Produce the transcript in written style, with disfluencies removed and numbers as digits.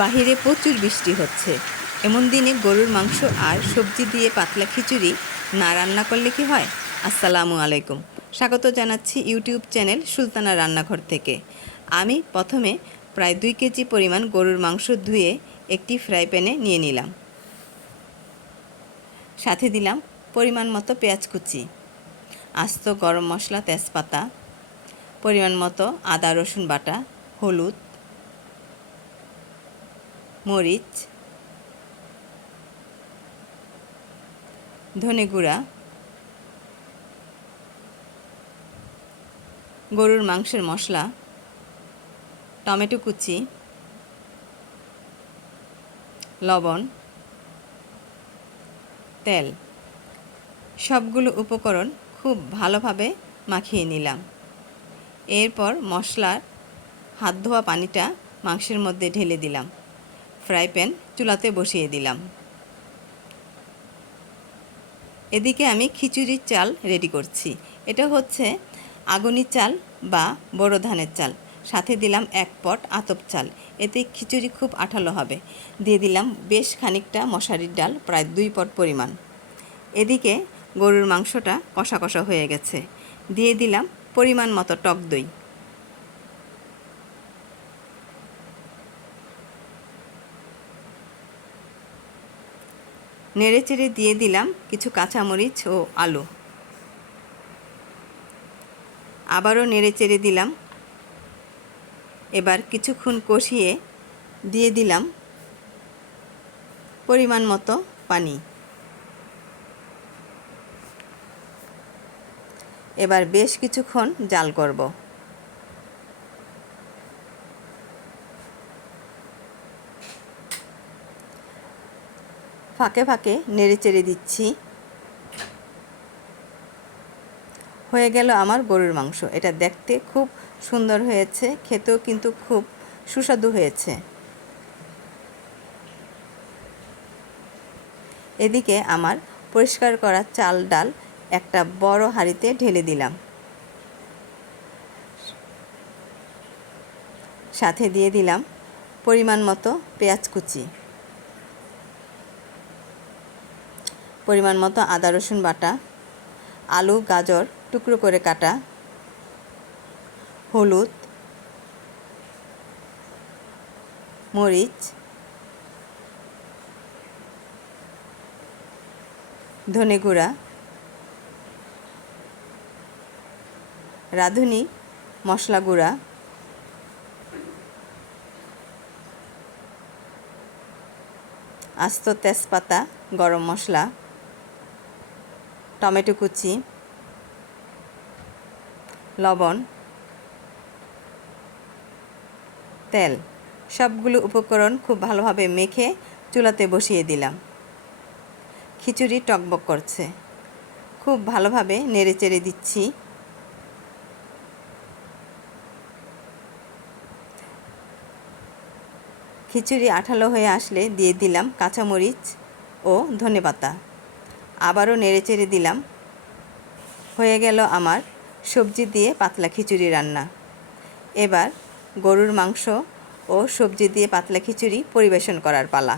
বাহিরে প্রচুর বৃষ্টি হচ্ছে। এমন দিনে গরুর মাংস আর সবজি দিয়ে পাতলা খিচুড়ি না রান্না করলে কি হয়? আসসালামু আলাইকুম। স্বাগত জানাচ্ছি ইউটিউব চ্যানেল সুলতানা রান্নাঘর থেকে। আমি প্রথমে প্রায় 2 কেজি পরিমাণ গরুর মাংস ধুয়ে একটি ফ্রাই প্যানে নিয়ে নিলাম। সাথে দিলাম পরিমাণ মতো পেঁয়াজ কুচি, আস্ত গরম মশলা, তেজপাতা, পরিমাণ মতো আদা রসুন বাটা, হলুদ, মরিচ, ধনে গুঁড়া, গরুর মাংসের মশলা, টমেটো কুচি, লবণ, তেল, সবগুলো উপকরণ খুব ভালোভাবে মাখিয়ে নিলাম। এরপর মশলার হাত ধোয়া পানিটা মাংসের মধ্যে ঢেলে দিলাম। ফ্রাই প্যান চুলাতে বসিয়ে দিলাম। এদিকে আমি খিচুড়ির চাল রেডি করছি। এটা হচ্ছে আগুনি চাল বা বড় ধানের চাল। সাথে দিলাম 1 পট আতপ চাল। এতে খিচুড়ি খুব আঠালো হবে। দিয়ে দিলাম বেশ খানিকটা মশারির ডাল, প্রায় 2 পট পরিমাণ। এদিকে গরুর মাংসটা কষা কষা হয়ে গেছে। দিয়ে দিলাম পরিমাণ মতো টক দই। নেড়েচেড়ে দিয়ে দিলাম কিছু কাঁচামরিচ ও আলু। আবারও নেড়েচেড়ে দিলাম। এবার কিছুক্ষণ কষিয়ে দিয়ে দিলাম পরিমাণ মতো পানি। এবার বেশ কিছুক্ষণ জাল করব। ফাঁকে ফাঁকে নেড়েচেড়ে দিচ্ছি। হয়ে গেল আমার গরুর মাংস। এটা দেখতে খুব সুন্দর হয়েছে, খেতেও কিন্তু খুব সুস্বাদু হয়েছে। এদিকে আমার পরিষ্কার করা চাল ডাল একটা বড় হাঁড়িতে ঢেলে দিলাম। সাথে দিয়ে দিলাম পরিমাণ মতো পেঁয়াজ কুচি, পরিমাণ মতো আদা রসুন বাটা, আলু গাজর টুকরো করে কাটা, হলুদ, মরিচ, ধনে গুঁড়া, রাঁধুনি মশলা গুঁড়া, আস্ত তেজপাতা, গরম মশলা, টমেটো কুচি, লবণ, তেল, সবগুলো উপকরণ খুব ভালোভাবে মেখে চুলাতে বসিয়ে দিলাম। খিচুড়ি টকবক করছে। খুব ভালোভাবে নেড়েচেড়ে দিচ্ছি। খিচুড়ি আঠালো হয়ে আসলে দিয়ে দিলাম কাঁচামরিচ ও ধনেপাতা। আবারও নেড়েচেড়ে দিলাম। হয়ে গেল আমার সবজি দিয়ে পাতলা খিচুড়ি রান্না। এবার গরুর মাংস ও সবজি দিয়ে পাতলা খিচুড়ি পরিবেশন করার পালা।